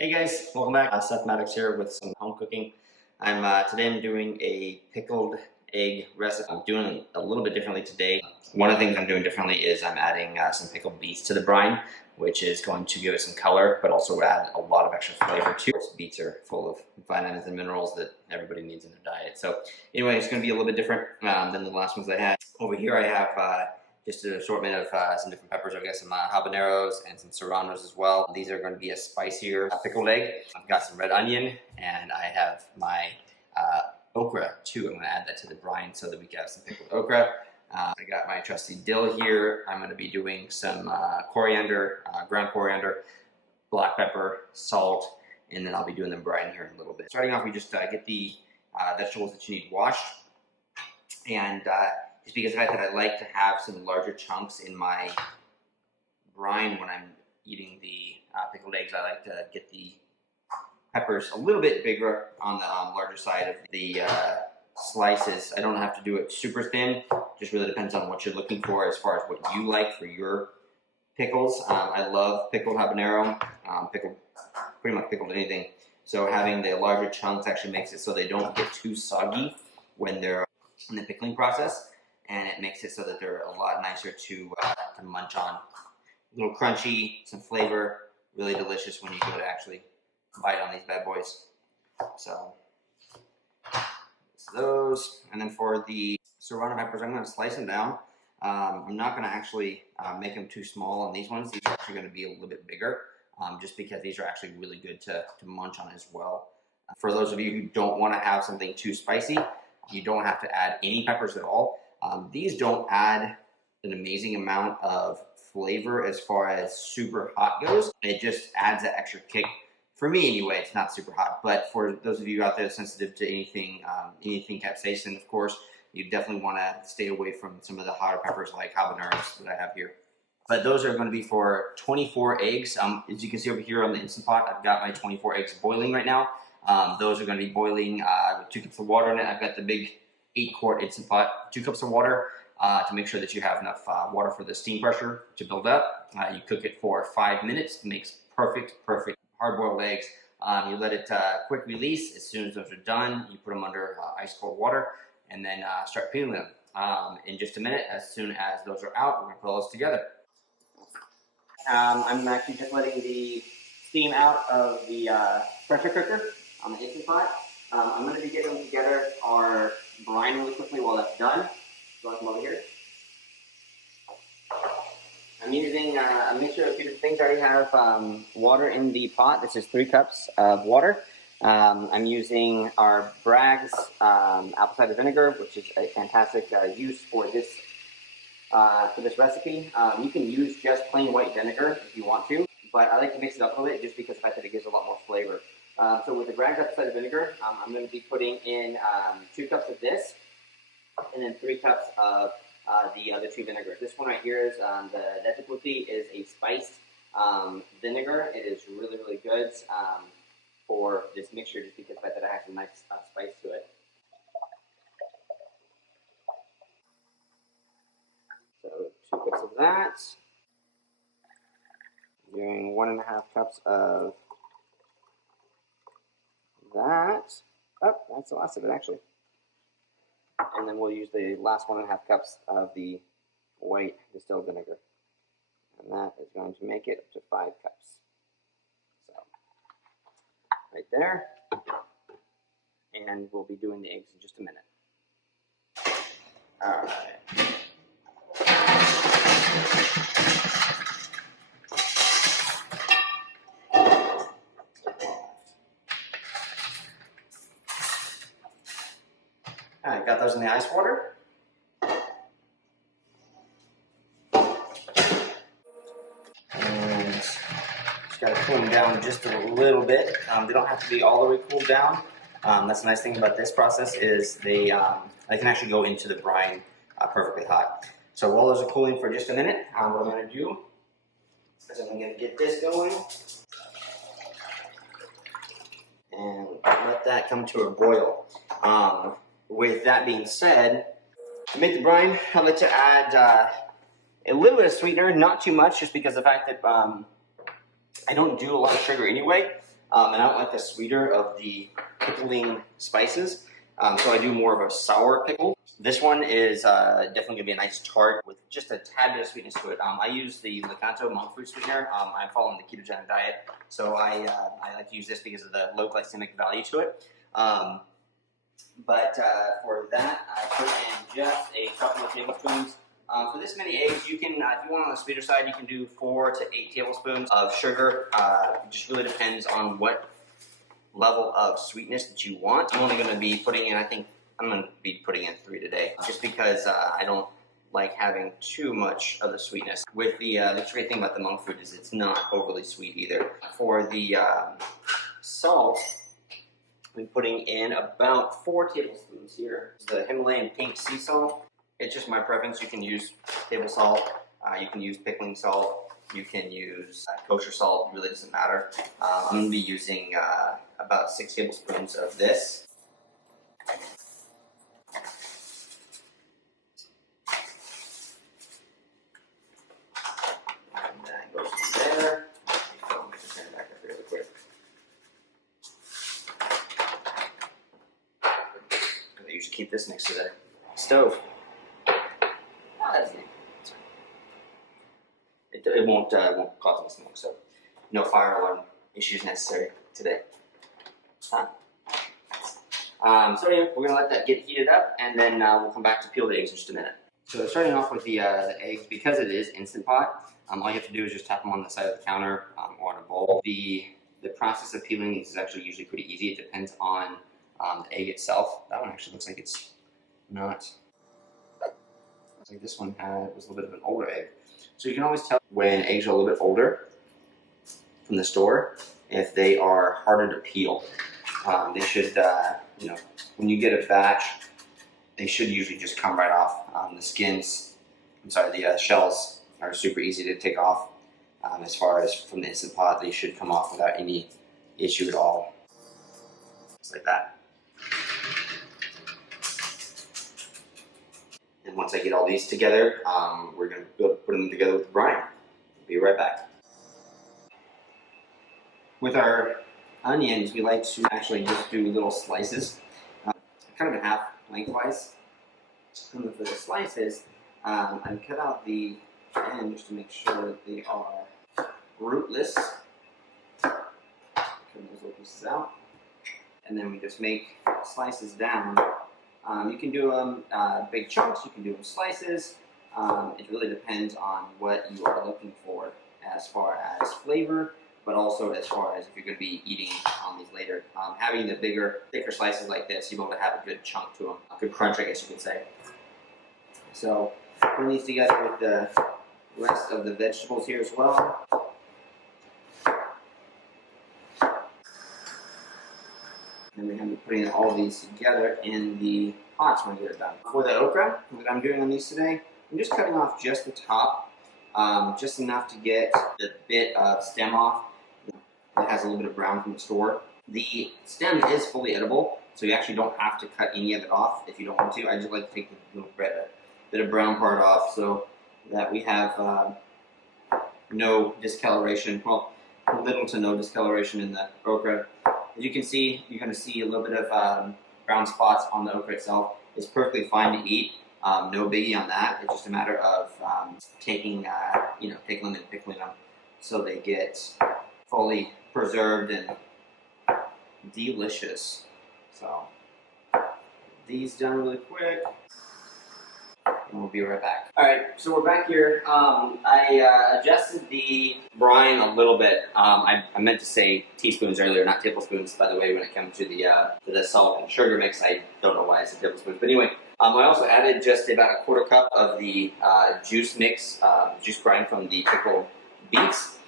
Hey guys, welcome back. Seth Maddox here with some home cooking. Today I'm doing a pickled egg recipe. I'm doing it a little bit differently today. One of the things I'm doing differently is I'm adding some pickled beets to the brine, which is going to give it some color, but also add a lot of extra flavor too. Beets are full of vitamins and minerals that everybody needs in their diet. So anyway, it's going to be a little bit different than the last ones I had. Over here I have just an assortment of some different peppers. I've got some habaneros and some serranos as well. These are going to be a spicier pickled egg. I've got some red onion, and I have my okra too. I'm going to add that to the brine so that we can have some pickled okra. I got my trusty dill here. I'm going to be doing some coriander, ground coriander, black pepper, salt, and then I'll be doing the brine here in a little bit. Starting off, we just get the vegetables that you need washed, and just because of the fact that I like to have some larger chunks in my brine when I'm eating the pickled eggs, I like to get the peppers a little bit bigger on the larger side of the slices. I don't have to do it super thin. Just really depends on what you're looking for as far as what you like for your pickles. I love pickled habanero, pretty much pickled anything. So having the larger chunks actually makes it so they don't get too soggy when they're in the pickling process. And it makes it so that they're a lot nicer to munch on. A little crunchy, some flavor, really delicious when you go to actually bite on these bad boys. So those, and then for the serrano peppers, I'm going to slice them down. I'm not going to actually make them too small on these ones. These are actually going to be a little bit bigger, just because these are actually really good to munch on as well. For those of you who don't want to have something too spicy, you don't have to add any peppers at all. These don't add an amazing amount of flavor as far as super hot goes. It just adds that extra kick. For me anyway, it's not super hot, but for those of you out there sensitive to anything capsaicin, of course, you definitely want to stay away from some of the hotter peppers like habaneros that I have here. But those are going to be for 24 eggs. As you can see over here on the Instant Pot, I've got my 24 eggs boiling right now. Those are going to be boiling with 2 cups of water in it. I've got the big 8-quart Instant Pot, 2 cups of water to make sure that you have enough water for the steam pressure to build up. You cook it for 5 minutes. It makes perfect hard-boiled eggs. You let it quick release. As soon as those are done, you put them under ice cold water and then start peeling them. In just a minute, as soon as those are out, we're going to put all those together. I'm actually just letting the steam out of the pressure cooker on the Instant Pot. I'm going to be getting together our brine really quickly while that's done. So I'll come over here. I'm using a mixture of a few different things. I already have water in the pot. This is 3 cups of water. I'm using our Bragg's apple cider vinegar, which is a fantastic use for this recipe. You can use just plain white vinegar if you want to, but I like to mix it up a little bit just because of the fact that it gives a lot more flavor. So with the Bragg's apple cider vinegar, I'm going to be putting in 2 cups of this, and then 3 cups of the other 2 vinegars. This one right here is the Netiputi is a spiced vinegar. It is really good for this mixture just because of the fact that it has a nice spice to it. So 2 cups of that. Doing 1.5 cups of that. Oh, that's the last of it actually. And then we'll use the last 1.5 cups of the white distilled vinegar. And that is going to make it up to 5 cups. So, right there. And we'll be doing the eggs in just a minute. All right. All right, got those in the ice water. And just got to cool them down just a little bit. They don't have to be all the way cooled down. That's the nice thing about this process is they can actually go into the brine perfectly hot. So while those are cooling for just a minute, what I'm going to do is I'm going to get this going and let that come to a boil. With that being said, to make the brine, I like to add a little bit of sweetener, not too much, just because of the fact that I don't do a lot of sugar anyway. and I don't like the sweeter of the pickling spices. So I do more of a sour pickle. This one is definitely going to be a nice tart with just a tad bit of sweetness to it. I use the Lakanto monk fruit sweetener. I'm following the ketogenic diet, so I like to use this because of the low glycemic value to it. But for that, I put in just a couple of tablespoons. For this many eggs, you can, if you want on the sweeter side, you can do 4 to 8 tablespoons of sugar. It just really depends on what level of sweetness that you want. I'm only going to be putting in, I think I'm going to be putting in 3 today, just because I don't like having too much of the sweetness. With the great thing about the monk fruit is it's not overly sweet either. For the salt, I'm putting in about 4 tablespoons here. It's the Himalayan pink sea salt. It's just my preference. You can use table salt, you can use pickling salt, you can use kosher salt, it really doesn't matter. I'm going to be using about 6 tablespoons of this. And that goes in there. I'm going to turn it back up really quick. I usually keep this next to the stove. Oh, that's neat. It won't cause any smoke, so no fire alarm issues necessary today. Huh? So anyway, we're gonna let that get heated up, and then we'll come back to peel the eggs in just a minute. So starting off with the eggs, because it is Instant Pot, all you have to do is just tap them on the side of the counter or in a bowl. The process of peeling these is actually usually pretty easy. It depends on the egg itself. That one actually looks like it's not. Looks like this one was a little bit of an older egg. So you can always tell when eggs are a little bit older from the store if they are harder to peel. They should, when you get a batch, they should usually just come right off. The shells are super easy to take off. As far as from the Instant Pot, they should come off without any issue at all. Just like that. And once I get all these together, we're going to put them together with the brine. Be right back. With our onions, we like to actually just do little slices, kind of in half lengthwise. And for the slices, I cut out the end just to make sure that they are rootless. Cut those little pieces out. And then we just make slices down. You can do them big chunks, you can do them slices. It really depends on what you are looking for as far as flavor, but also as far as if you're going to be eating on these later. Having the bigger, thicker slices like this, you'll be able to have a good chunk to them, a good crunch, I guess you could say. So putting these together with the rest of the vegetables here as well. And we're going to be putting all these together in the pots when we get it done. For the okra, what I'm doing on these today, I'm just cutting off just the top, just enough to get the bit of stem off. It has a little bit of brown from the store. The stem is fully edible, so you actually don't have to cut any of it off if you don't want to. I just like to take the little bit of brown part off so that we have no discoloration. Well, little to no discoloration in the okra. As you can see, you're going to see a little bit of brown spots on the okra itself. It's perfectly fine to eat. No biggie on that. It's just a matter of taking, pickling and pickling them so they get fully preserved and delicious. So these done really quick, and we'll be right back. All right, so we're back here. I adjusted the brine a little bit. I meant to say teaspoons earlier, not tablespoons, by the way, when it comes to the salt and sugar mix. I don't know why I said tablespoons, but anyway. I also added just about a quarter cup of the juice mix, juice brine from the pickled beets.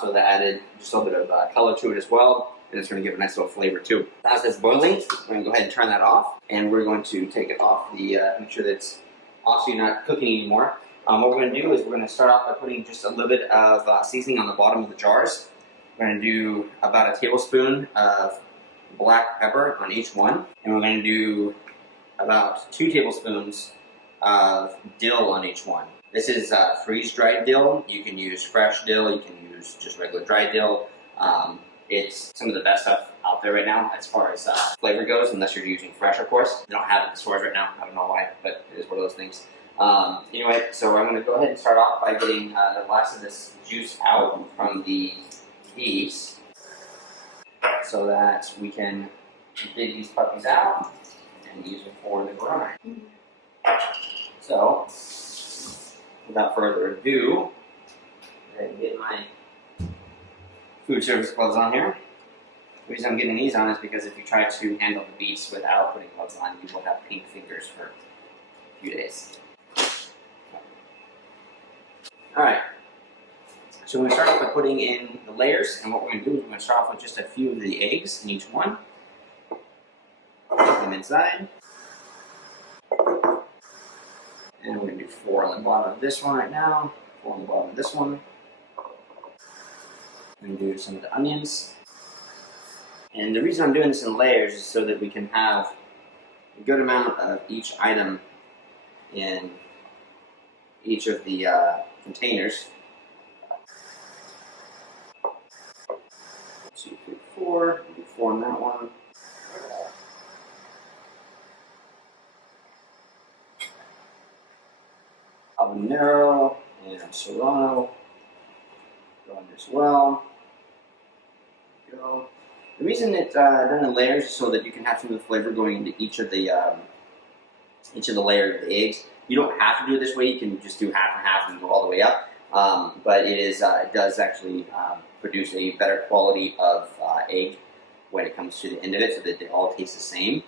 So that added just a little bit of color to it as well, and it's going to give a nice little flavor too. As it's boiling, we're going to go ahead and turn that off, and we're going to take it off make sure that it's off so you're not cooking anymore. What we're going to do is we're going to start off by putting just a little bit of seasoning on the bottom of the jars. We're going to do about a tablespoon of black pepper on each one, and we're going to do about 2 tablespoons of dill on each one. This is freeze-dried dill. You can use fresh dill, you can use just regular dry dill. It's some of the best stuff out there right now as far as flavor goes, unless you're using fresh, of course. They don't have it in the stores right now. I don't know why, but it is one of those things. Anyway, so I'm going to go ahead and start off by getting the last of this juice out from the beets so that we can dig these puppies out and use them for the grind. So, without further ado, I'm going to get my food service gloves on here. The reason I'm getting these on is because if you try to handle the beets without putting gloves on, you will have pink fingers for a few days. Alright, so we're going to start off by putting in the layers, and what we're going to do is we're going to start off with just a few of the eggs in each one. Put them inside. And we're going to do 4 on the bottom of this one right now, 4 on the bottom of this one. I'm going to do some of the onions. And the reason I'm doing this in layers is so that we can have a good amount of each item in each of the containers. 2, 3, 4. We'll do 4 on that one. Habanero and serrano go in as well. There we go. The reason it's done in layers is so that you can have some of the flavor going into each of the layers of the eggs. You don't have to do it this way. You can just do half and half and go all the way up. But it does actually produce a better quality of egg when it comes to the end of it, so that they all taste the same.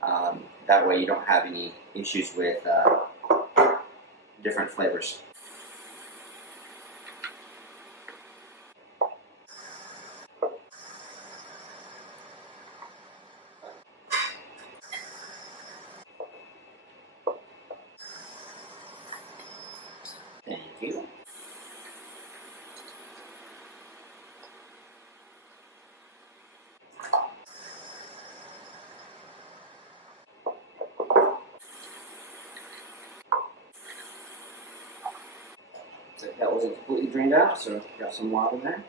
That way, you don't have any issues with different flavors. Thank you. So that wasn't completely drained out, so got some water there.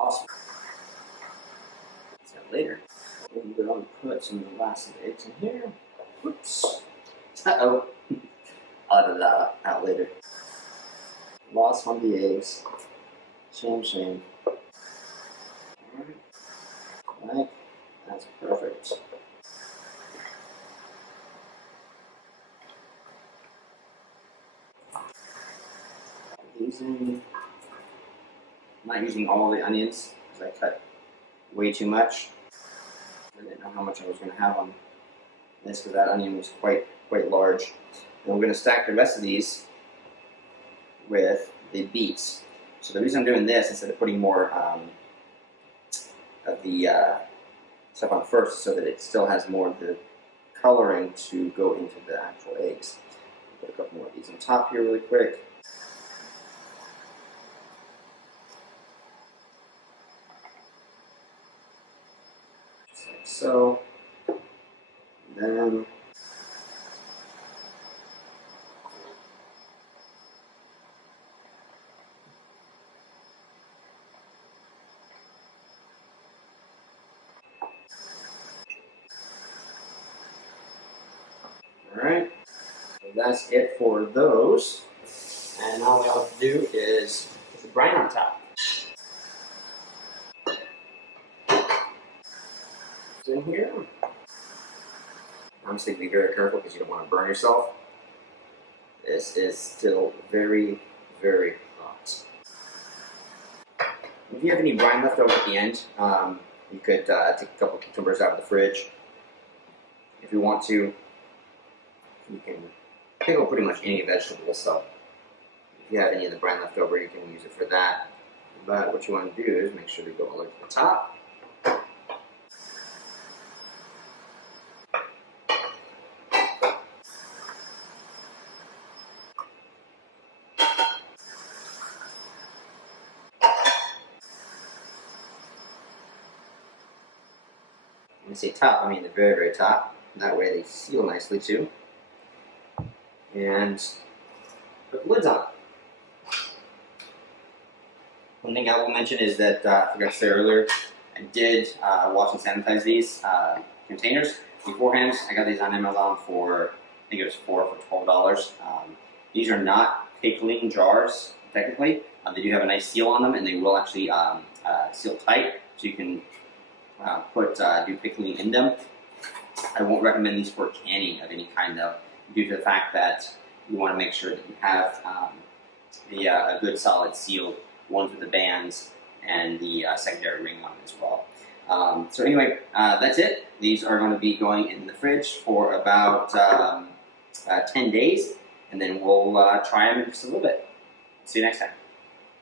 Awesome. So later, we're going to put some of the last of the eggs in here. Whoops. Uh-oh. I'll edit that out later. Lost one of the eggs. Shame, shame. Alright. That's perfect. These in. I'm not using all the onions because I cut way too much. I didn't know how much I was going to have on this because that onion was quite large. And we're going to stack the rest of these with the beets. So the reason I'm doing this instead of putting more of the stuff on first, so that it still has more of the coloring to go into the actual eggs. Put a couple more of these on top here really quick. Just like so. And then alright, so that's it for those. And all we have to do is put the brine on top. It's in here. Honestly, be very careful because you don't want to burn yourself. This is still very hot. If you have any brine left over at the end, you could take a couple cucumbers out of the fridge. If you want to, you can pickle pretty much any vegetable, so if you have any of the brine left over, you can use it for that. But what you want to do is make sure to go all the way to the top. When I say top, I mean the very top. That way they seal nicely too. And put the lids on. One thing I will mention is that I forgot to say earlier, I did wash and sanitize these containers beforehand. I got these on Amazon for, I think it was $4 for $12. These are not pickling jars technically. They do have a nice seal on them, and they will actually seal tight, so you can do pickling in them. I won't recommend these for canning of any kind though, due to the fact that you want to make sure that you have a good solid sealed ones with the bands and the secondary ring on it as well. So anyway, that's it. These are going to be going in the fridge for about 10 days, and then we'll try them in just a little bit. See you next time.